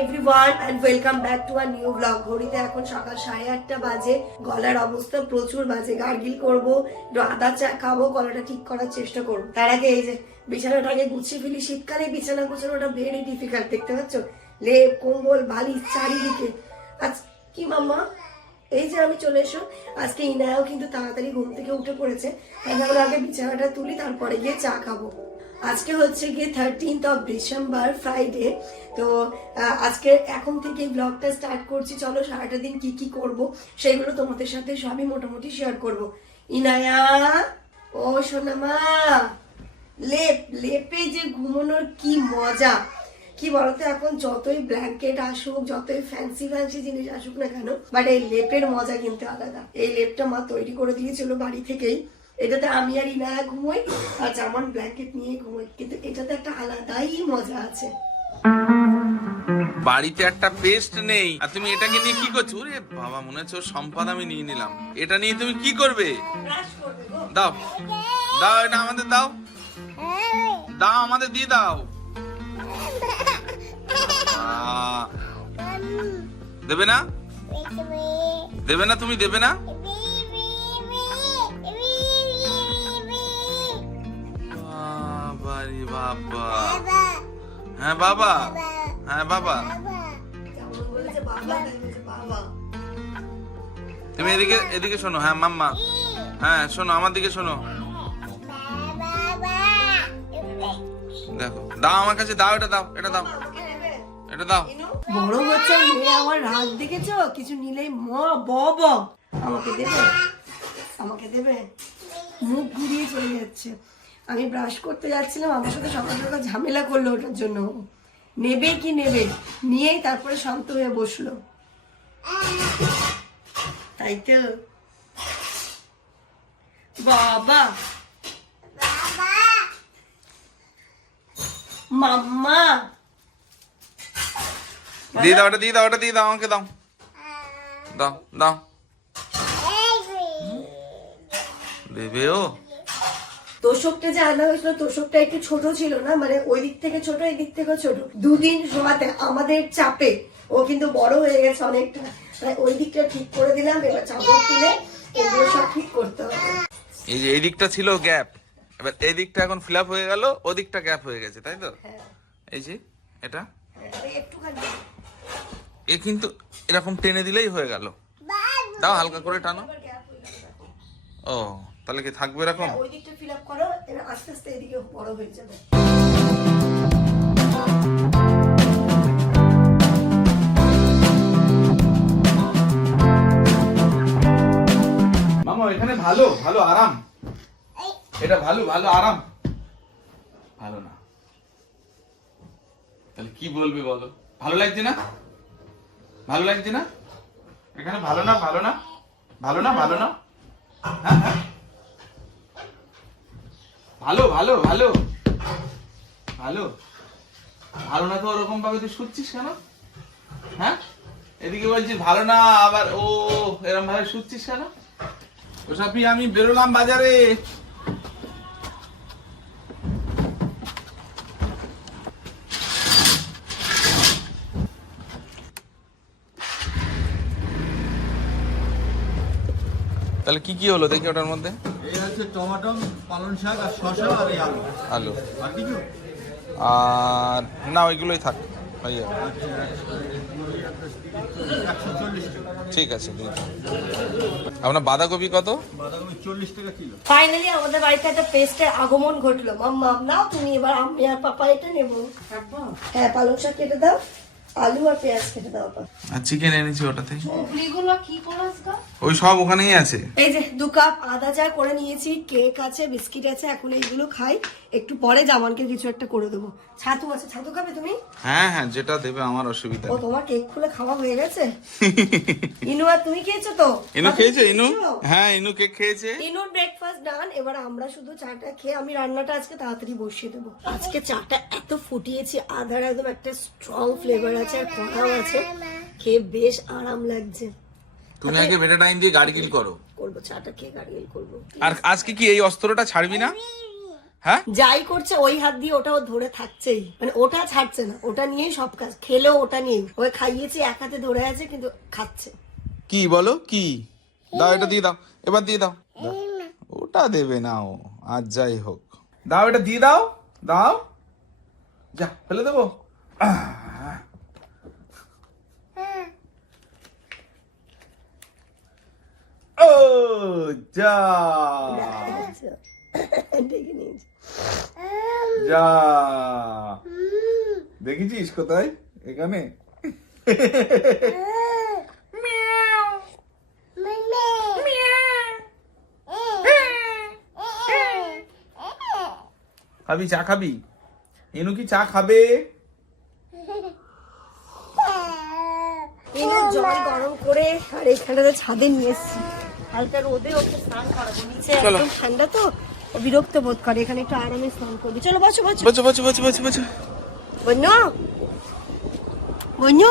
Everyone and welcome back to our new blog ঘড়িতে এখন সকাল সাড়ে আটটা বাজে। গলার অবস্থা প্রচুর বাজে। গার্গিল করব আদা চা খাব গলাটা ঠিক করার চেষ্টা করব। তার আগে এই যে বিছানাটাকে গুছিয়ে ফেলি, শীতকালে বিছানা গোছানোটা ভেরি ডিফিকাল্ট দেখতে পাচ্ছ? লেপ, কম্বল, বালিশ, চারিদিকে। আজ কি মাম্মা? এই যে আমি চলে এসো। আজকে ইনায়াও কিন্তু তাড়াতাড়ি ঘুম থেকে উঠে পড়েছে। তাই আগে বিছানাটা তুলি, তারপরে গিয়ে চা খাব। আজকে হচ্ছে গিয়ে থার্টিন্থ অফ ডিসেম্বর ফ্রাইডে তো আজকে এখন থেকে ব্লগটা স্টার্ট করছি। চলো, সারাটা দিন কি কি করব সেগুলো তোমাদের সাথে সবই মোটামুটি শেয়ার করব। ইনায়া, ও সোনামা, লেপ, লেপে যে ঘুমানোর কি মজা। কি বলতো, এখন যতই ব্ল্যাঙ্কেট আসুক, যতই ফ্যান্সি ফ্যান্সি জিনিস আসুক না কেন বাট এই লেপের মজা কিন্তু আলাদা। এই লেপটা মা তৈরি করে দিয়েছিল বাড়ি থেকেই। এটাতে আমি আর ইনায়া ঘুমোই আর জামান ব্ল্যাঙ্কেট নিয়ে ঘুমোই। কিন্তু এটাতে একটা আলাদাই মজা আছে। বাড়িতে একটা পেস্ট নেই। আর তুমি এটাকে নিয়ে কি করছ? রে বাবা মনে হচ্ছে ওর সম্পদ আমি নিয়ে নিলাম। এটা নিয়ে তুমি কি করবে? দাও। দাও এটা আমাদের দাও। দাও আমাদের দিয়ে দাও। দেবে না? দেবে না তুমি? দেবে না? রে বাবা। হ্যাঁ বাবা। হ্যাঁ বাবা। তুমি এদিকে এদিকে শোনো। হ্যাঁ মাম্মা। হ্যাঁ শোনো আমার দিকে শোনো। দেখো দাও আমার কাছে দাও এটা দাও এটা দাও। এটা দাও। বড় হচ্ছে মেয়ে আমার রাগ দেখেছ? কিছু নিলেই ম ব ব। আমাকে দেবে? আমাকে দেবে? মুখ ঘুরিয়ে চলে যাচ্ছে। আমি ব্রাশ করতে যাচ্ছিলাম আমার সাথে সকাল সকাল ঝামেলা করল ওটার জন্য। নেবে কি নেবে নিয়েই তারপরে শান্ত হয়ে বসল। তাই তো। বাবা। মাম্মা। দিয়ে দাও ওটা দিয়ে দাও ওটা দিয়ে দাও আমাকে দাও। দাও দাও। দেবে ও তোষকটা যে আনা হয়েছিল তোষকটা একটু ছোট ছিল না মানে ওই দিক থেকে ছোট এই দিক থেকে ছোট। দুদিন শোয়াতে আমাদের চাপে ও কিন্তু বড় হয়ে গেছে অনেকটা। তাই ওই দিকটা ঠিক করে দিলাম এবার চাদর তুলে এগুলো সব ঠিক করতে হবে। এই যে এই দিকটা ছিল গ্যাপ এবার এই দিকটা এখন ফিল হয়ে গেল ও দিকটা গ্যাপ হয়ে গেছে তাই তো? হ্যাঁ। এই যে এটা? হ্যাঁ, একটুখানি। এ কিন্তু এরকম টেনে দিলেই হয়ে গেল। দাও হালকা করে টানো। ও। তাহলে কি থাকবে এরকম? ওই দিকটা ফিল আপ করো আস্তে আস্তে এদিকে বড় হয়ে যাবে। মামা এখানে ভালো ভালো আরাম। এটা ভালো ভালো আরাম। ভালো না। তাহলে কি বলবে বলো? ভালো লাগছে না? ভালো লাগছে না? এখানে ভালো না ভালো না? ভালো না ভালো না? হ্যাঁ, হ্যাঁ। ভালো ভালো ভালো। ভালো। ভালো না তো ওরকম ভাবে তুই শুচ্ছিস কেন? হ্যাঁ? এদিকে বলছি ভালো না আবার ও এরকম ভাবে শুচ্ছিস কেন? ওসবই আমি বেরোলাম বাজারে। তাহলে কি কি হলো দেখি ওটার মধ্যে? হচ্ছে টমেটো পালং শাক আর শসা আর এই আলু। আলু। আর কিছু আর না ওইগুলোই থাক। টাকা ঠিক আছে আপনার বাঁধাকপি কত? চল্লিশ টাকা ফাইনালি আমাদের বাড়িতে একটা পেস্টের আগমন ঘটলো। মাম্মা নাও তুমি এবার আমি আর পাপা এটা নেব। হ্যাঁ পালং শাক কেটে দাও। আলু আর পেঁয়াজ কেটে দাও আর চিকেন এনেছি ওটাতে। এগুলো কি করছ ওই সব ওখানেই আছে। এই যে দু কাপ আদা চা করে নিয়েছি কেক আছে বিস্কিট আছে এখন এইগুলো খাই। একটু পরে জামানকে কিছু একটা করে দেবো। ছাতু আছে ছাতু খাবে তুমি? হ্যাঁ হ্যাঁ যেটা দেবে আমার অসুবিধা ও তোমার কেক খুলে খাওয়া হয়ে গেছে? ইনু আর তুমি খেয়েছো তো? ইনু খেয়েছে ইনু? হ্যাঁ ইনু কেক খেয়েছে। ইনুর ব্রেকফাস্ট ডান এবার আমরা শুধু চাটা খেয়ে আমি রান্নাটা আজকে তাড়াতাড়ি বসিয়ে দেবো। আজকে চাটা এত ফুটিয়েছি আদার একদম একটা স্ট্রং ফ্লেভার আছে আর কড়াও আছে। খেয়ে বেশ আরাম লাগছে। তুমি আগে বেটা টাইম দিয়ে গার্গিল করো। করব চাটা খেয়ে গাড়িয়ে করব। আর আজকে কি এই অস্ত্রটা ছাড়বি না? হ্যাঁ? যাই করছে ওই হাত দিয়ে ওটা ও ধরে থাকছেই। মানে ওটা ছাড়ছে না ওটা নিয়েই সব কাজ। খেলেও ওটা নিয়েই। ওই খাইয়েছি এক হাতে ধরে আছে কিন্তু খাচ্ছে। কি বলো? কি? দাও এটা দিয়ে দাও। এবার দিয়ে দাও। ওটা দেবে না ও। আজ যাই হোক। দাও এটা দিয়ে দাও। দাও। যা ফেলে দেবো। আহ। ও যা। ডেকে নিয়েছি। যা। দেখেছিস কোথায়? এখানে। খাবি চা খাবি? এনু কি চা খাবে? এনে জল গরম করে আর এখানটাতে ছাদে নিয়ে এসেছি। হালকা রোদে ওকে স্নান করাবো। নিচে একদম ঠান্ডা তো। ও বিরক্ত বোধ করে এখানে একটু আরামে স্নান করবি। চলো বসো বসো। বসো বসো বসো বসো বসো। বন্যু বন্যু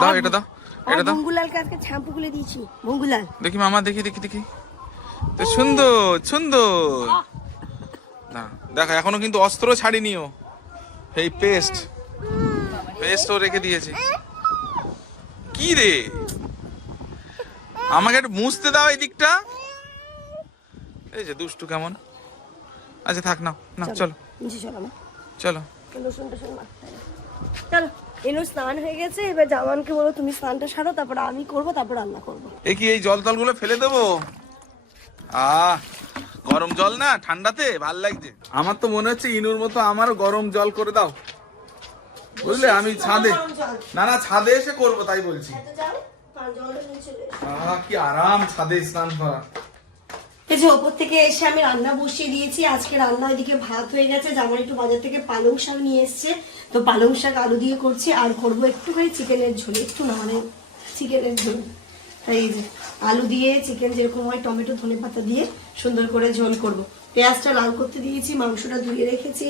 দাও এটা দাও এটা দাও। মঙ্গুলালকে আজকে শ্যাম্পু গুলে দিয়েছি মঙ্গুলাল। দেখি মামা দেখি দেখি দেখি। তো সুন্দর সুন্দর। না দেখো এখনও কিন্তু অস্ত্র ছাড়িনি ও। এই পেস্ট। পেস্টও রেখে দিয়েছে। কি রে? আমাকে একটু মুছতে দাও এই দিকটা। এই যে দুষ্টু কেমন? আচ্ছা থাক না না চলো। নিচে চলো না চলো। রসুন টসুন মাখতে। চলো এনু স্নান হয়ে গেছে এবার জামানকে বলো তুমি স্নানটা সারো তারপর আমি করব তারপর রান্না করব। এ কি এই জল তলগুলো ফেলে দেবো? আহ গরম জল না ঠান্ডাতে ভালো লাগছে। আমার তো মনে হচ্ছে ইনুর মতো আমারও গরম জল করে দাও। বুঝলে আমি ছাদে না না ছাদে এসে করব তাই বলছি। কি আরাম ছাদে স্নান করা। এই যে ওপর থেকে এসে আমি রান্না বসিয়ে দিয়েছি। আজকে রান্না ওইদিকে ভাত হয়ে গেছে। জামাই একটু বাজার থেকে পালং শাক নিয়ে এসছে। তো পালং শাক আলু দিয়ে করছি। আর করব একটুখানি চিকেনের ঝোল, একটু না মানে চিকেনের ঝোল। তাই এই যে আলু দিয়ে চিকেন যেরকম হয়, টমেটো, ধনে পাতা দিয়ে সুন্দর করে ঝোল করব। পেঁয়াজটা লাল করতে দিয়েছি, মাংসটা ধুয়ে রেখেছি।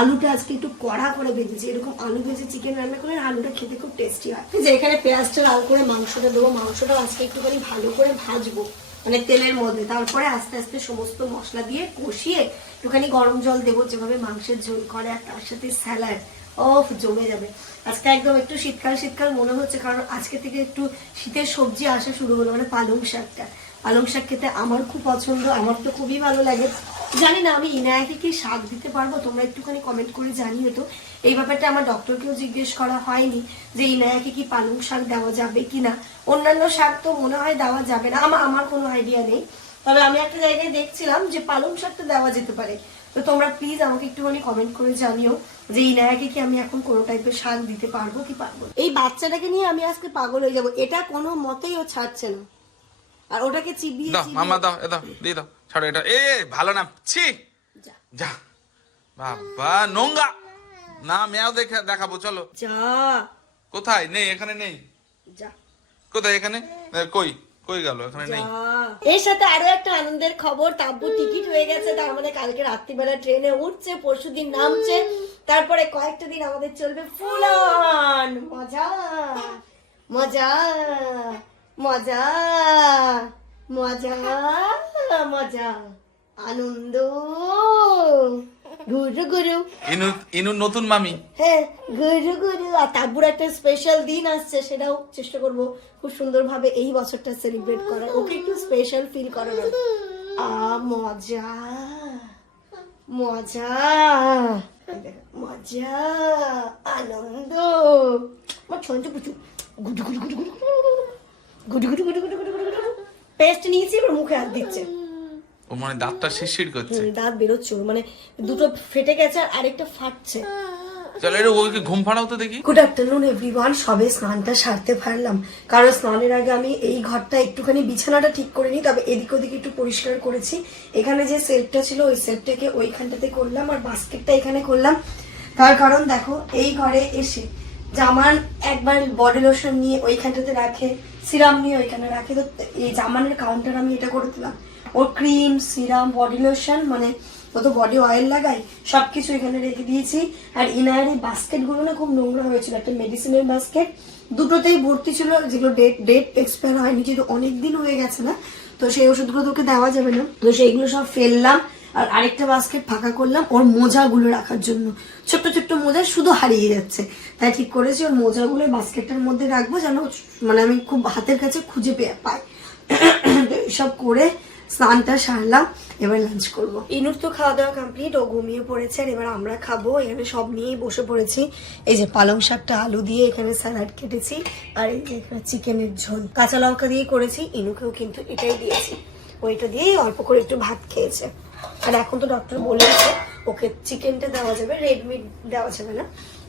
আলুটা আজকে একটু কড়া করে ভেজেছি। এরকম আলু ভেজে চিকেন রান্না করলে আলুটা খেতে খুব টেস্টি হয়। যে এখানে পেঁয়াজটা লাল করে মাংসটা দেবো। মাংসটা আজকে একটুখানি ভালো করে ভাজবো। মানে তেলের মধ্যে। তারপরে আস্তে আস্তে সমস্ত মশলা দিয়ে কষিয়ে একটুখানি গরম জল দেবো, যেভাবে মাংসের ঝোল করে আর তার সাথে স্যালাড। অফ জমে যাবে। আজকে একদম একটু শীতকাল শীতকাল মনে হচ্ছে, কারণ আজকে থেকে একটু শীতের সবজি আসা শুরু হলো মানে পালং শাকটা। পালং শাক খেতে আমার খুব পছন্দ, আমার তো খুবই ভালো লাগে। জানি না আমি ইনায়াকে কি শাক দিতে পারব, তোমরা একটুখানি কমেন্ট করে জানিও তো। এই ব্যাপারটা আমার ডক্টরকেও জিজ্ঞেস করা হয়নি যে ইনায়াকে কি পালং শাক দেওয়া যাবে কিনা। অন্যান্য শাক তো মনে হয় দেওয়া যাবে না। আমার আমার কোনো আইডিয়া নেই। তবে আমি একটা জায়গায় দেখছিলাম যে পালং শাকটা দেওয়া যেতে পারে। তো তোমরা প্লিজ আমাকে একটুখানি কমেন্ট করে জানিও যে এই ইনায়াকে কি আমি এখন কোনো টাইপের শাক দিতে পারব কি পারব এই বাচ্চাটাকে নিয়ে আমি আজকে পাগল হয়ে যাব। এটা কোনো মতেই ও ছাড়ছে না। আর ওটাকে চিবিয়ে দাও মামা দাও এ দাও দিয়ে দাও। ছাড়ো এটা। এ ভালো না। ছি! যা, যা। বাবা নোংরা। না মেয়াও দেখে দেখাবো চলো। যা। কোথায়? নেই এখানে নেই। যা। কোথায় এখানে? কই? কই গেল? এখানে নেই। এর সাথে আরও একটা আনন্দের খবর তাব্বু টিকিট হয়ে গেছে তার মানে কালকে রাত্রিবেলা ট্রেনে উঠছে পরশু দিন নামছে তারপরে কয়েকটা দিন আমাদের চলবে ফুল অন মজা মজা মজা মজা মজা আনন্দ। গুরু গুরু ইনু ইনুর নতুন মামি হ্যাঁ গুরু গুরু আর তাব্বুর একটা স্পেশাল দিন আসছে সেটাও চেষ্টা করব খুব সুন্দরভাবে এই বছরটা সেলিব্রেট করার ওকে একটু স্পেশাল ফিল করানোর আ মজা মজা মজা আনন্দ আমার ছন্দ পুচু গুডু গুডু গুডু গুডু গুডু গুডু গুডু গুডু গুডু পেস্ট নিয়েছি এবার মুখে হাত দিচ্ছে ও মানে দাঁতটা শিরশির করছে। দাঁত বেরোচ্ছে মানে দুটো ফেটে গেছে আর আরেকটা ফাটছে। চলো এটা ওকে ঘুম ফাড়াও তো দেখি। গুড আফটারনুন এভরিওয়ান সবে স্নানটা সারতে পারলাম। কারণ স্নানের আগে আমি এই ঘরটা একটুখানি বিছানাটা ঠিক করে নিই তবে এদিক ওদিক একটু পরিষ্কার করেছি। এখানে যে সেলফটা ছিল ওই সেলফটাকে ওইখানটাতে করলাম আর বাস্কেটটা এখানে করলাম। তার কারণ দেখো এই ঘরে এসে জামান একবার বডি লোশন নিয়ে ওইখানটাতে রাখে সিরাম নিয়ে ওইখানে রাখে। তো এই জামানের কাউন্টার আমি এটা করে দিলাম। ওর ক্রিম, সিরাম, বডি লোশন মানে ও তো বডি অয়েল লাগাই সব কিছু এখানে রেখে দিয়েছি। আর ইনার এই বাস্কেটগুলো না খুব নোংরা হয়েছিল, একটা মেডিসিনের বাস্কেট। দুটোতেই ভর্তি ছিল, যেগুলো ডেট ডেট এক্সপায়ার হয়নি, যেহেতু অনেক দিন হয়ে গেছে না, তো সেই ওষুধগুলো তোকে দেওয়া যাবে না। তো সেইগুলো সব ফেললাম, আর আরেকটা বাস্কেট ফাঁকা করলাম ওর মোজাগুলো রাখার জন্য। ছোট্ট ছোট্ট মোজা শুধু হারিয়ে যাচ্ছে। তাই ঠিক করেছি, ওর মোজাগুলো বাস্কেটটার মধ্যে রাখব যেন মানে আমি খুব হাতের কাছে খুঁজে পেয়ে পাই। এইসব করে স্নানটা সারলাম, এবার লাঞ্চ করব। ইনুর তো খাওয়া দাওয়া কমপ্লিট ও ঘুমিয়ে পড়েছে আর এবার আমরা খাব। এখানে সব নিয়েই বসে পড়েছি। এই যে পালং শাকটা আলু দিয়ে এখানে স্যালাড কেটেছি, আর এই যে চিকেনের ঝোল। কাঁচা লঙ্কা দিয়ে করেছি, ইনুকেও কিন্তু এটাই দিয়েছি। ওইটা দিয়েই অল্প করে একটু ভাত খেয়েছে। আর এখন তো ডক্টর বলেছে, ওকে চিকেনটা দেওয়া যাবে রেড মিট দেওয়া যাবে না।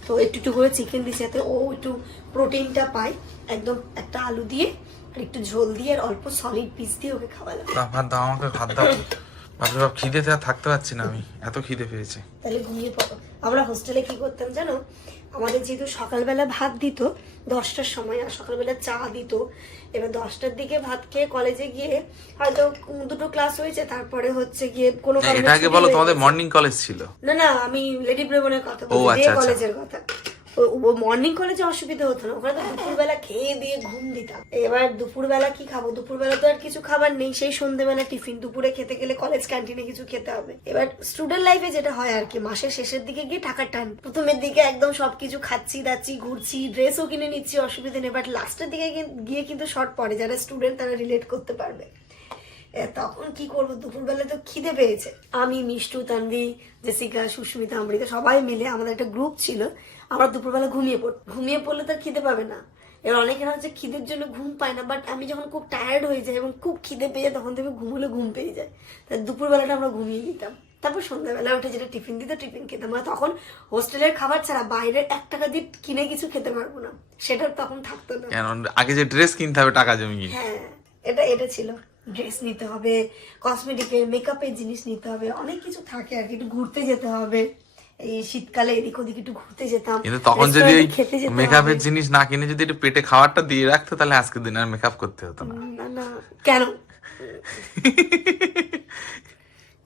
তো একটু একটু করে চিকেন দিচ্ছে যাতে ও একটু প্রোটিনটা পায়। একদম একটা আলু দিয়ে আর একটু ঝোল দিয়ে আর অল্প সলিড পিস দিয়ে ওকে খাওয়ালাম। ভাত দাও আমাকে ভাত দাও। বাপরে বাপ খিদেতে আর থাকতে পারছি না আমি। এত খিদে পেয়েছে। তাহলে ঘুমিয়ে পড়ো। আমরা হোস্টেলে কি করতাম জানো? আমাদের যেহেতু সকালবেলা ভাত দিত দশটার সময় আর সকালবেলা চা দিত। এবার দশটার দিকে ভাত খেয়ে কলেজে গিয়ে হয়তো দুটো ক্লাস হয়েছে তারপরে হচ্ছে গিয়ে কোনো এটা আগে বলো তোমাদের মর্নিং কলেজ ছিল। না না আমি লেডি ব্রেবনের কথা বলছি আচ্ছা, ডে আচ্ছা। কলেজের কথা। মর্নিং কলেজে অসুবিধা হতো না। ওখানে তো দুপুরবেলা খেয়ে দিয়ে ঘুম দিতাম। এবার দুপুরবেলা কি খাব? দুপুরবেলা তো আর কিছু খাবার নেই। সেই সন্ধ্যেবেলা টিফিন। দুপুরে খেতে গেলে কলেজ ক্যান্টিনে কিছু খেতে হবে। এবার স্টুডেন্ট লাইফে যেটা হয় আর কি মাসের শেষের দিকে গিয়ে টাকার টান। প্রথমের দিকে একদম সবকিছু খাচ্ছি দাচ্ছি ঘুরছি ড্রেসও কিনে নিচ্ছি অসুবিধা নেই। বাট লাস্টের দিকে গিয়ে- গিয়ে কিন্তু শর্ট পড়ে। যারা স্টুডেন্ট তারা রিলেট করতে পারবে। তখন কি করব? দুপুরবেলা তো খিদে পেয়েছে। আমি মিষ্টু তানভি জেসিকা সুস্মিতা অমৃতা সবাই মিলে আমাদের একটা গ্রুপ ছিল। আমরা দুপুরবেলা ঘুমিয়ে পড় ঘুমিয়ে পড়লে তো খিদে পাবে না। এবার অনেকের হচ্ছে খিদের জন্য ঘুম পায় না বাট আমি যখন খুব টায়ার্ড হয়ে যাই এবং খুব খিদে পেয়ে যায় তখন থেকে ঘুমলে ঘুম পেয়ে যায় তাই দুপুরবেলাটা আমরা ঘুমিয়ে নিতাম। তারপর সন্ধ্যাবেলা উঠে যেটা টিফিন দিত টিফিন খেতাম। মানে তখন হোস্টেলের খাবার ছাড়া বাইরের এক টাকা দিয়ে কিনে কিছু খেতে পারব না। সেটা তখন থাকতো না। আগে যে ড্রেস কিনতে হবে টাকা জমিয়ে হ্যাঁ এটা এটা ছিল। ড্রেস নিতে হবে কসমেটিকের মেকআপের জিনিস নিতে হবে অনেক কিছু থাকে আর কি। একটু ঘুরতে যেতে হবে। এই শীতকালে এদিক ওদিক একটু ঘুরতে যেতাম। কিন্তু তখন যদি ওই মেকআপের জিনিস না কিনে যদি একটু পেটে খাবারটা দিয়ে রাখতো তাহলে দিন আর মেকআপ করতে হতো না। না না। কেন?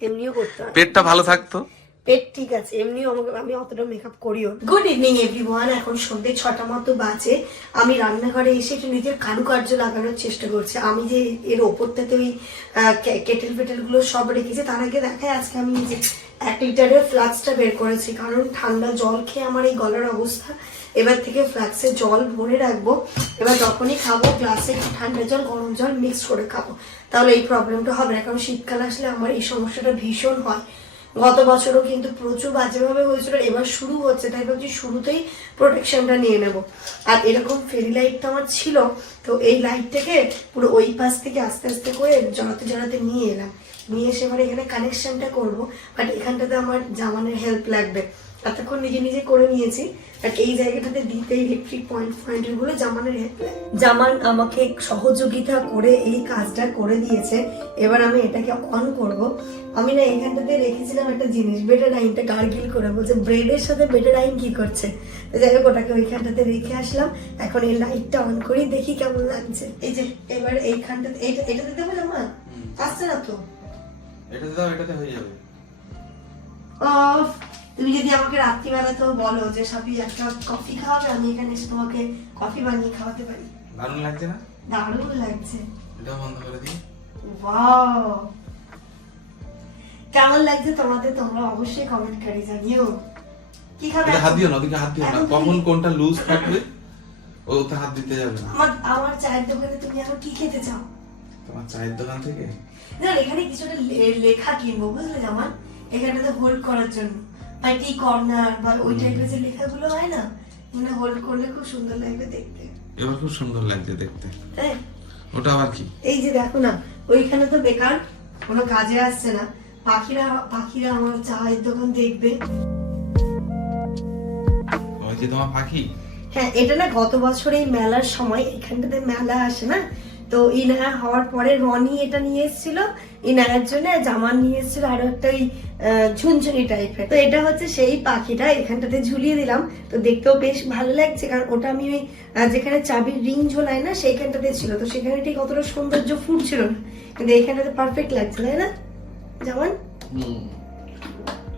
এমনিও করতে পেটটা ভালো থাকতো? পেট ঠিক আছে এমনিও আমাকে আমি অতটা মেকআপ করিও গুড ইভিনিং এভরিওয়ান এখন সন্ধ্যে ছটা মতো বাজে। আমি রান্নাঘরে এসে একটু নিজের কারুকার্য লাগানোর চেষ্টা করছি। আমি যে এর ওপরটাতে ওই কেটেল ফেটেলগুলো সব রেখেছি তার আগে দেখায় আজকে আমি যে এক লিটারের ফ্লাক্সটা বের করেছি, কারণ ঠান্ডা জল খেয়ে আমার এই গলার অবস্থা। এবার থেকে ফ্লাক্সে জল ভরে রাখব। এবার যখনই খাব, গ্লাসে ঠান্ডা জল, গরম জল মিক্স করে খাব। তাহলে এই প্রবলেমটা হবে না, কারণ শীতকাল আসলে আমার এই সমস্যাটা ভীষণ হয়। গত বছরও কিন্তু প্রচুর বাজেভাবে হয়েছিল, এবার শুরু হচ্ছে, তাই ভাবছি শুরুতেই প্রোটেকশনটা নিয়ে নেব। আর এরকম ফেরি লাইট তো আমার ছিল, তো এই লাইটটাকে পুরো ওই পাশ থেকে আস্তে আস্তে করে জড়াতে জড়াতে নিয়ে এলাম। নিয়ে এসে এবার এখানে কানেকশনটা করব। বাট এখানটাতে আমার জামানের হেল্প লাগবে। এতক্ষণ নিজে নিজে করে নিয়েছি। বাট এই জায়গাটাতে দিতে ইলেকট্রিক পয়েন্ট পয়েন্টেরগুলো জামানের হেল্প জামান আমাকে সহযোগিতা করে এই কাজটা করে দিয়েছে। এবার আমি এটাকে অন করব। আমি না এখানটাতে রেখেছিলাম একটা জিনিস বেটাডাইনটা গার্গিল করে। বলছে ব্রেডের সাথে বেটাডাইন কি করছে? যাই হোক ওটাকে ওইখানটাতে রেখে আসলাম। এখন এই লাইটটা অন করি দেখি কেমন লাগছে। এই যে এবার এইখানটাতে এটা এটাতে দেবো জামা? আসছে না তো? এটাতে দাও এটাতে হয়ে যাবে। তুমি যদি আমাকে রাত্রিবেলাতেও বলো যে সাবি একটা কফি খাওয়াবে আমি এখানে এসে তোমাকে কফি বানিয়ে খাওয়াতে পারি। দারুণ লাগছে না? দারুণ লাগছে। এটা বন্ধ করে দিই। ওয়াও। কেমন লাগছে তোমাদের? তোমরা অবশ্যই কমেন্ট করে জানিও। কি খাবে হাত দিও না ওদিকে হাত দিও না। কখন কোনটা লুজ থাকবে ওতে হাত দিতে যাবে না। আমার আমার চায়ের দোকানে তুমি এখন কি খেতে চাও? তোমার চায়ের দোকান থেকে? না এখানে কিছুটা লেখা কিনবো বুঝলে জামান? এখানটাতে হোল্ড করার জন্য। বা টি কর্নার বা ওই টাইপের যে লেখাগুলো হয় না এখানে হোল্ড করলে খুব সুন্দর লাগবে দেখতে। এবার খুব সুন্দর লাগছে দেখতে। ওটা আবার কি? এই যে দেখো না ওইখানে তো বেকার কোনো কাজে আসছে না। পাখিরা পাখিরা আমার চায়ের দোকান দেখবে। ওই যে তোমার পাখি? হ্যাঁ এটা না গত বছর এই মেলার সময় এখানটাতে মেলা আসে না? তো ইনায়া হওয়ার পরে রনি এটা নিয়ে এসেছিল। ইনায়ার জন্য জামান নিয়ে এসেছিল আরও একটা ওই ঝুনঝুনি টাইপের তো এটা হচ্ছে সেই পাখিটা এখানটাতে ঝুলিয়ে দিলাম। তো দেখতেও বেশ ভালো লাগছে কারণ ওটা আমি ওই যেখানে চাবির রিং ঝোলায় না সেইখানটাতে ছিল। তো সেখানে ঠিক অতটা সৌন্দর্য ফুটছিল না। কিন্তু এখানটাতে পারফেক্ট লাগছে তাই না জামান?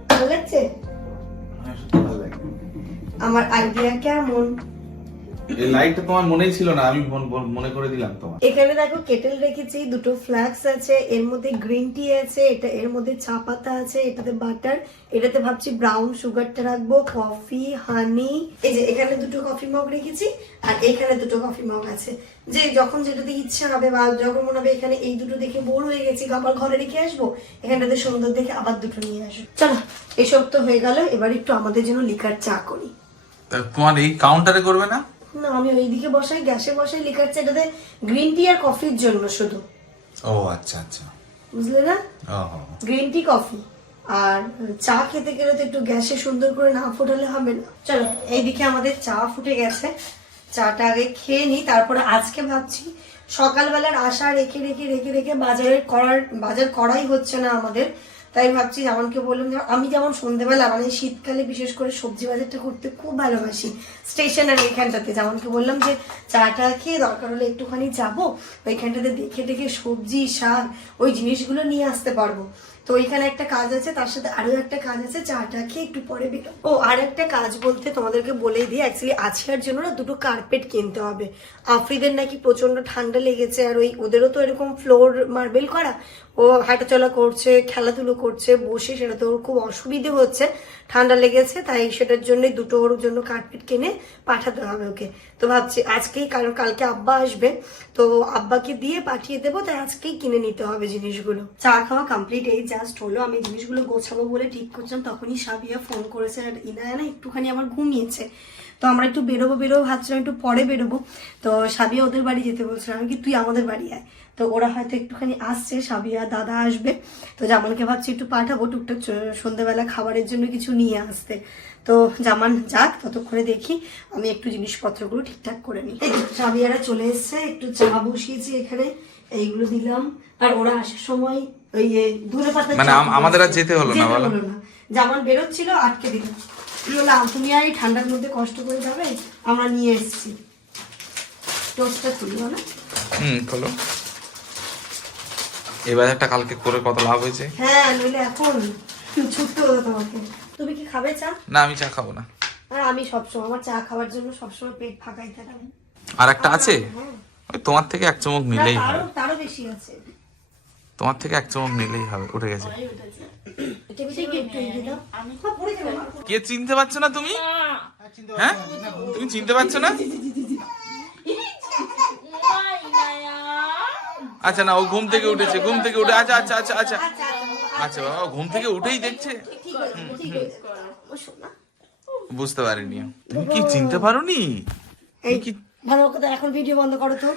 ভালো লাগছে? হ্যাঁ ভালো লাগে আমার আইডিয়া কেমন? এই লাইটটা তোমার মনেই ছিল না আমি মন- করে দিলাম তোমার। এখানে দেখো কেটেল রেখেছি দুটো ফ্লাক্স আছে এর মধ্যে গ্রিন টি আছে এটা এর মধ্যে চা পাতা আছে এটাতে বাটার এটাতে ভাবছি ব্রাউন সুগারটা রাখব কফি হানি এই যে এখানে দুটো কফি মগ রেখেছি আর এখানে দুটো কফি মগ আছে। যে যখন যেটাতে ইচ্ছা হবে বা যখন মনে হবে এখানে এই দুটো দেখে বোর হয়ে গেছি আবার ঘরে রেখে আসব এখানটাতে সুন্দর দেখে আবার দুটো নিয়ে আসব। চলো এসব তো হয়ে গেল এবার একটু আমাদের জন্য লিকার চা করি। তোমার এই কাউন্টারে করবে না? না আমি ওইদিকে বসাই গ্যাসে বসাই লিকার চা এটাতে গ্রিন টি আর কফির জন্য শুধু। ও আচ্ছা আচ্ছা। বুঝলে না? Green tea coffee. আর চা খেতে গেলে তো একটু গ্যাসে সুন্দর করে না ফোটালে হবে না। চলো এইদিকে আমাদের চা ফুটে গেছে। চাটা আগে খেয়ে নিই তারপরে আজকে ভাবছি সকালবেলার আশা রেখে রেখে রেখে রেখে বাজারে করার বাজার করাই হচ্ছে না আমাদের। তাই ভাবছি যেমনকে বললাম যে আমি যেমন সন্ধেবেলা মানে শীতকালে বিশেষ করে সবজি বাজারটা করতে খুব ভালোবাসি স্টেশনের এখানটাতে। যেমনকে বললাম যে চাটা খেয়ে দরকার হলে একটুখানি যাব ওইখানটাতে দেখে দেখে সবজি, শাক, ওই জিনিসগুলো নিয়ে আসতে পারব। তো ওইখানে একটা কাজ আছে, তার সাথে আরও একটা কাজ আছে, চাটা খেয়ে একটু পরে বেরো ও, আর একটা কাজ বলতে তোমাদেরকে বলেই দিই অ্যাকচুয়ালি আজকের জন্য না দুটো কার্পেট কিনতে হবে। আফ্রিদের নাকি প্রচণ্ড ঠান্ডা লেগেছে, আর ওই ওদেরও তো এরকম ফ্লোর মার্বেল করা ও হাঁটাচলা করছে, খেলাধুলো করছে, বসে সেটা তো ওর খুব অসুবিধে হচ্ছে। ঠান্ডা লেগেছে, তাই সেটার জন্য দুটো ওর জন্য কার্পেট কিনে পাঠাতে হবে ওকে। তো ভাবছি আজকেই, কারণ কালকে আব্বা আসবে, তো আব্বাকে দিয়ে পাঠিয়ে দেবো, তাই আজকেই কিনে নিতে হবে জিনিসগুলো। চা খাওয়া কমপ্লিট এই জাস্ট হলো। আমি জিনিসগুলো গোছাবো বলে ঠিক করছিলাম, তখনই সাবিয়া ফোন করেছে, আর ইনায়া না একটুখানি আমার ঘুমিয়েছে। তো আমরা একটু বেরোবো বেরোবো, ভাবছিলাম একটু পরে বেরোবো। তো সাবিয়া ওদের বাড়ি যেতে বলছিলাম কি তুই আমাদের বাড়ি আয়। তো ওরা হয়তো একটুখানি আসছে সাবিয়া দাদা আসবে। তো জামানকে ভাবছি একটু পাঠাবো টুকটাক সন্ধ্যাবেলা খাবারের জন্য কিছু নিয়ে আসতে। তো জামান যাক ততক্ষণে দেখি আমি একটু জিনিসপত্রগুলো ঠিকঠাক করে নিই। সাবিয়ারা চলে এসছে একটু চা বসিয়েছি এখানে এইগুলো দিলাম। আর ওরা আসার সময় ওই ধরে পাতা মানে আম- আমাদের আর যেতে হলো না, বলো? জামান বেরোচ্ছিল আটকে দিল। বললাম তুমি আর এই ঠান্ডার মধ্যে কষ্ট করে যাবে আমরা নিয়ে এসেছি। টোস্টটা তুলবো না হুম খোলো। এই বাজারটা কালকে করে কত লাভ হয়েছে? হ্যাঁ নইলে এখন। ছুটতে হতো তোমাকে। তুমি কি খাবে চা? না আমি চা খাব না। আর আমি সবসময় আমার চা খাওয়ার জন্য সবসময় পেট ফাঁকাই থাকে আর একটা আছে? হ্যাঁ। ওই তোমার থেকে এক চমক নিলেই হবে তারও বেশি আছে। তোমার থেকে এক চমক নিলেই হবে উঠে গেছে। কে চিনতে পারছ না তুমি? হ্যাঁ? তুমি চিনতে পারছ না? আচ্ছা না ও ঘুম থেকে উঠেছে ঘুম থেকে উঠে আচ্ছা আচ্ছা আচ্ছা আচ্ছা। আচ্ছা বাবা ও ঘুম থেকে উঠেই দেখছে? ঠিক যাবে ঠিক যাবে ও শোনা বুঝতে পারিনি। তুমি কি চিনতে পারোনি? এই কি ভালো কথা এখন ভিডিও বন্ধ করো তো।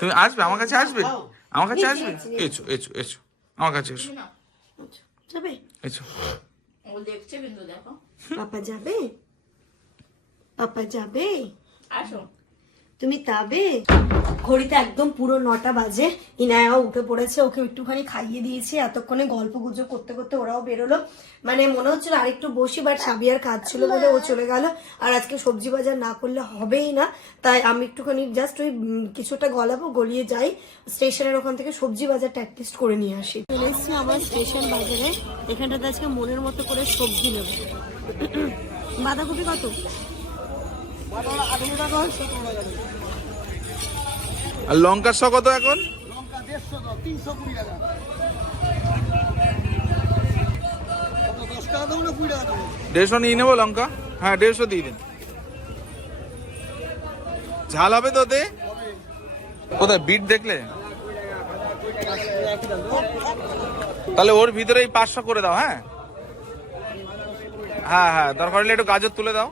তুমি আসবে? আমার কাছে আসবে? আমার কাছে আসবে? এসো এসো এসো। আমার কাছে এসো। যাবে? এসো। ও দেখছে কিন্তু দেখো। পাপা যাবে? পাপা যাবে? আসো। তুমি তাবে? ঘড়িতে একদম পুরো নটা বাজে। ইনায়াও উঠে পড়েছে, ওকে একটুখানি খাইয়ে দিয়েছি। এতক্ষণে গল্প গুজব করতে করতে ওরাও বেরোলো। মানে মনে হচ্ছিল আরেকটু বসি বাট সাবিয়ার কাজ ছিল বলে ও চলে গেল। আর আজকে সবজি বাজার না করলে হবেই না। তাই আমি একটুখানি জাস্ট ওই কিছুটা গলাবো, গলিয়ে যাই। স্টেশনের ওখান থেকে সবজি বাজারটা অ্যাটলিস্ট করে নিয়ে আসি। চলে এসেছি আমার স্টেশন বাজারে। এখানটাতে আজকে মনের মতো করে সবজি নেব। বাঁধাকপি কত? আর লঙ্কার শ কত এখন? দেড়শো নিয়ে নেব লঙ্কা? হ্যাঁ দেড়শো দিয়ে দিন। ঝাল হবে তো ওতে কোথায়, বিট দেখলে? তাহলে ওর ভিতরে এই পাঁচশো করে দাও হ্যাঁ? হ্যাঁ হ্যাঁ দরকার হলে একটু গাজর তুলে দাও।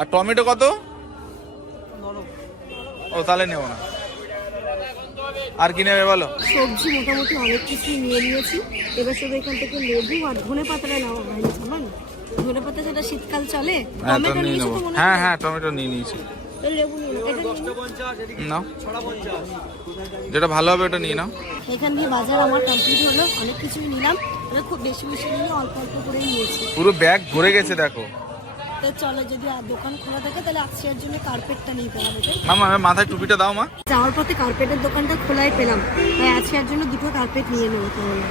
আর টমেটো কত? ও তাহলে নেব না। আর কি নেবে বলো? সবজি মোটামুটি অনেক কিছুই নিয়ে নিয়েছি। এবার শুধু এখান থেকে লেবু আর ধনে পাতাটা নেওয়া হয়নি জামান ধনে পাতা সেটা শীতকাল চলে? হ্যাঁ টমেটো নিয়ে নেব। হ্যাঁ হ্যাঁ? টমেটো নিয়ে নিয়েছি। নাও। যেটা ভালো হবে ওটা নিয়ে নাও। এখান দিয়ে বাজার আমার কমপ্লিট হলো। অনেক কিছুই নিলাম। খুব বেশি বেশি নিয়ে অল্প অল্প করে নিয়েছি। পুরো ব্যাগ ভরে গেছে দেখো। তো চলো যদি আর দোকান খোলা থাকে তাহলে আজকের জন্য কার্পেটটা নিতে হবে তাই মামা আমার মাথায় টুপিটা দাও মা যাওয়ার পথে কার্পেটের দোকানটা খোলাই পেলাম তাই আজকের জন্য দুটো কার্পেট নিয়ে নেবো তাহলে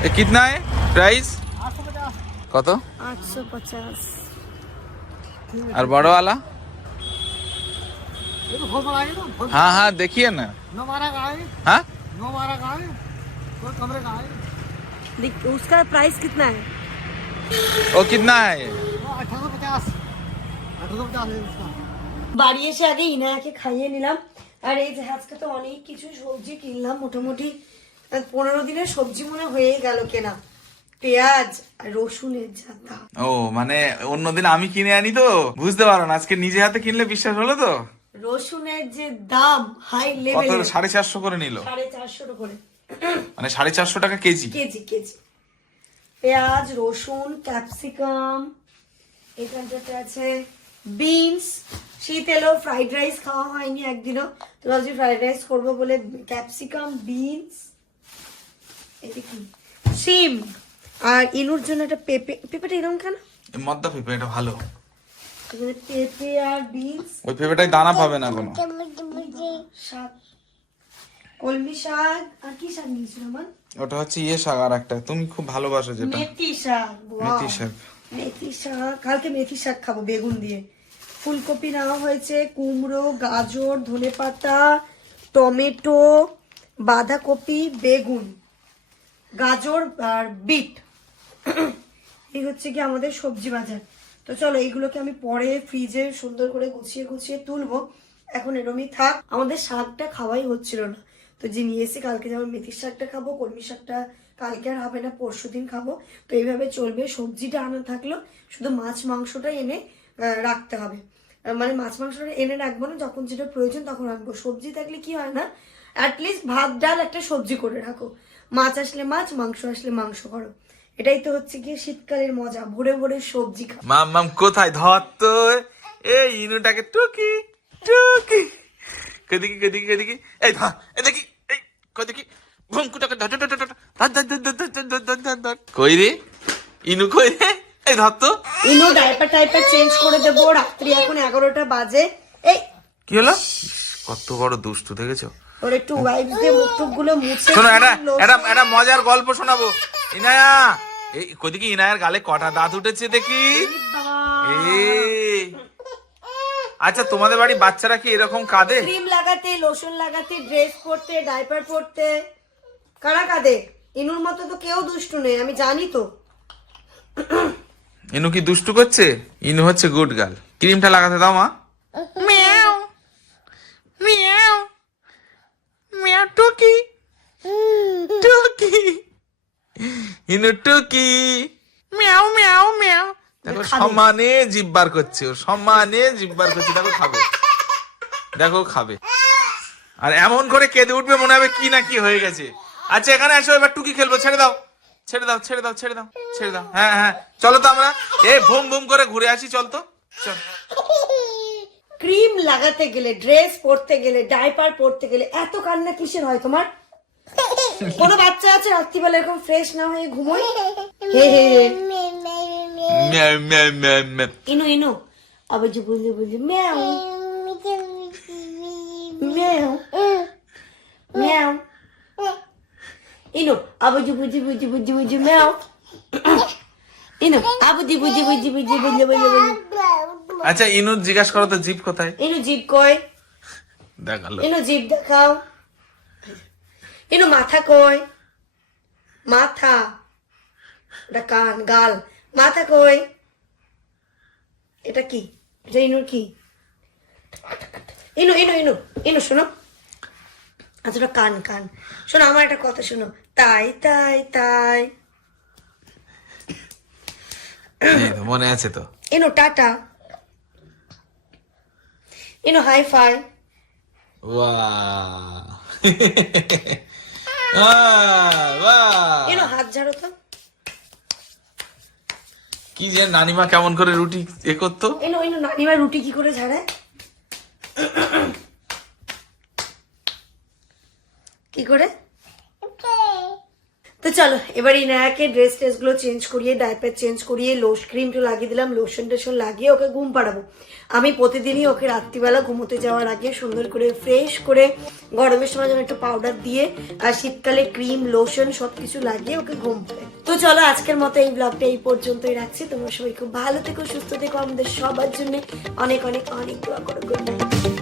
এ কিতনা है प्राइस কত আটশো পঞ্চাশ আর বড় वाला ये तो बहुत बड़ा है ना बहुत हाँ हाँ देखिए ना नौ बारह का है हाँ नौ बारह का है कोई कमरे का है उसका प्राइस कितना है वो कितना है ये? वो अठारह पचास अठारह पचास है उसका বাড়ি এসে আগে ইনায়াকে খাইয়ে নিলাম আর এই যে আজকে তো অনেক কিছু সবজি কিনলাম মোটামুটি আহ, পনেরো দিনের সবজি মনে হয়ে গেল কেনা পেঁয়াজ আর রসুনের যা দাম ও মানে অন্যদিন আমি কিনে আনি তো বুঝতে পারো না আজকে নিজে হাতে কিনলে বিশ্বাস হলো তো রসুনের যে দাম হাই লেভেল সাড়ে চারশো করে নিল। সাড়ে চারশো করে। মানে সাড়ে চারশো টাকা কেজি। KG KG. পেঁয়াজ রসুন ক্যাপসিকাম এখানটাতে আছে বিনস। শীত এলো ফ্রাইড রাইস খাওয়া হয়নি একদিনও। তো ভাবছি ফ্রাইড রাইস করব বলে ক্যাপসিকাম বিনস। সিম আর ইনুর জন্য একটা পেঁপে পেঁপেটা এরকম কেন? মদ্দা পেঁপে এটা ভালো। পেঁপে আর বিনস ওই পেঁপেটাই দানা পাবে না কোনো শাক কলমি শাক আর কি শাক নিয়েছিল আমার ওটা হচ্ছে ইয়ে শাক আর একটা। তুমি খুব ভালোবাসো যেটা। মেথি শাক মেথি শাক। মেথি শাক কালকে মেথি শাক খাব বেগুন দিয়ে। ফুলকপি নেওয়া হয়েছে কুমড়ো গাজর ধনেপাতা টমেটো বাঁধাকপি বেগুন গাজর আর বিট। এই হচ্ছে কি আমাদের সবজি বাজার। তো চলো, এইগুলোকে আমি পরে ফ্রিজে সুন্দর করে গুছিয়ে গুছিয়ে তুলবো। এখন এরমই থাক। আমাদের শাকটা খাওয়াই হচ্ছিল না। তো যে নিয়ে এসে কালকে যেমন মেথির শাকটা খাব, কলমি শাকটা কালকে আর হবে না, পরশু দিন খাব। তো এইভাবে চলবে। সবজিটা আনা থাকল। শুধু মাছ মাংসটা এনে রাখতে হবে। মানে মাছ মাংসটা এনে রাখব না। যখন যেটা প্রয়োজন তখন রাখব সবজি থাকলে কি হয় না? অ্যাটলিস্ট ভাত, ডাল একটা সবজি করে রাখো। মাছ আসলে মাছ, মাংস আসলে মাংস করো। এটাই তো হচ্ছে গিয়ে শীতকালের মজা ভোরে ভোরে সবজি খা মাম মাম কোথায় ধর তো এই ইনুটাকে টুকি টুকি কদিকি কদিকি কদিকি এই ধর এই দেখি এই কদিকি ঘুম কুটাকে ধর ধর ধর ধর কই রে ইনু কই রে এই ধর তো ইনু ডাইপার টাইপার চেঞ্জ করে দেবো রাত্রি এখন এগারোটা বাজে এই কি হলো কত বড় দুষ্টু দেখেছ ওর একটু ওয়াইপ দিয়ে মুখ মুছে শোনো lotion- একটা একটা মজার গল্প শোনাবো। ইনায়া! এই কদিকে ইনায়ার গালে কটা দাঁত উঠেছে দেখি? আচ্ছা তোমাদের বাড়ি বাচ্চারা কি এরকম কাঁদে? ক্রিম লাগাতে লোশন লাগাতে ড্রেস পরতে ডাইপার পরতে। কারা কাঁদে? ইনুর মতো তো কেউ দুষ্টু নেই আমি জানি তো। ইনু কি দুষ্টু করছে? ইনু হচ্ছে গুড গার্ল ক্রিমটা লাগাতে দাও মা মিয়াও মিয়াও মিয়াও টুকি টুকি ইনু টুকি। মিয়াও মিয়াও মিয়াও। দেখো সমানে জিব্বার করছে ও সমানে জিব্বার করছে দেখো খাবে। দেখো খাবে। আর এমন করে কেঁদে উঠবে মনে হবে কি না কি হয়ে গেছে। আচ্ছা এখানে আসো এবার টুকি খেলব ছেড়ে দাও। ছেড়ে দাও ছেড়ে দাও ছেড়ে দাও ছেড়ে দাও। হ্যাঁ হ্যাঁ চলো তো আমরা। এ ভুম ভুম করে ঘুরে আসি চল তো। চল। ক্রিম লাগাতে গেলে ড্রেস পরতে গেলে ডাইপার পরতে গেলে এত কান্না কিসের হয় তোমার? কোনো বাচ্চা আছে রাত্রিবেলা এরকম ফ্রেশ না হয়ে ঘুমোয়? হে হে হে। ইনু ইনু আবার যে বললে বললে ম্যাও। ম্যাও। ম্যাও। ইনু আবার যে বুঝি বুঝি বুঝি বুঝি ম্যাও। ইনু আবার যে বুঝি বুঝি বুঝি বললে বললে আচ্ছা ইনু জিজ্ঞাসা করো তো জিপ কোথায়? ইনু জিভ কয়? দেখাল। ইনু জিভ দেখাও। ইনু মাথা কয় মাথা। এটা কান গাল। মাথা কই? এটা কি? এটা ইনুর কি? ইনু ইনু ইনু ইনু শোনো। আচ্ছা ওটা কান কান। শোনো আমার একটা কথা শোনো। তাই তাই তাই। মনে আছে তো। ইনু টাটা। ইনু হাই ফাই বাহ ইনু হাত ঝাড়ো তো। কি যে নানিমা কেমন করে রুটি এ করতো? এনো এনো নানিমা রুটি কি করে ঝাড়ায় কি করে? তো চলো, এবার এই নায়াকে ড্রেস ট্রেসগুলো চেঞ্জ করিয়ে ডাইপার চেঞ্জ করিয়ে লোশ ক্রিমটা লাগিয়ে দিলাম লোশন টোশন লাগিয়ে ওকে ঘুম পাড়াবো। আমি প্রতিদিনই ওকে রাত্রিবেলা ঘুমোতে যাওয়ার আগে সুন্দর করে ফ্রেশ করে গরমের সময় যেন একটু পাউডার দিয়ে আর শীতকালে ক্রিম লোশন সব কিছু লাগিয়ে ওকে ঘুম পাড়াই। তো চলো, আজকের মতো এই ব্লগটা এই পর্যন্তই রাখছি। তোমরা সবাই খুব ভালো থেকো, সুস্থ থেকো। আমাদের সবার জন্য অনেক অনেক অনেক দোয়া করো। Good night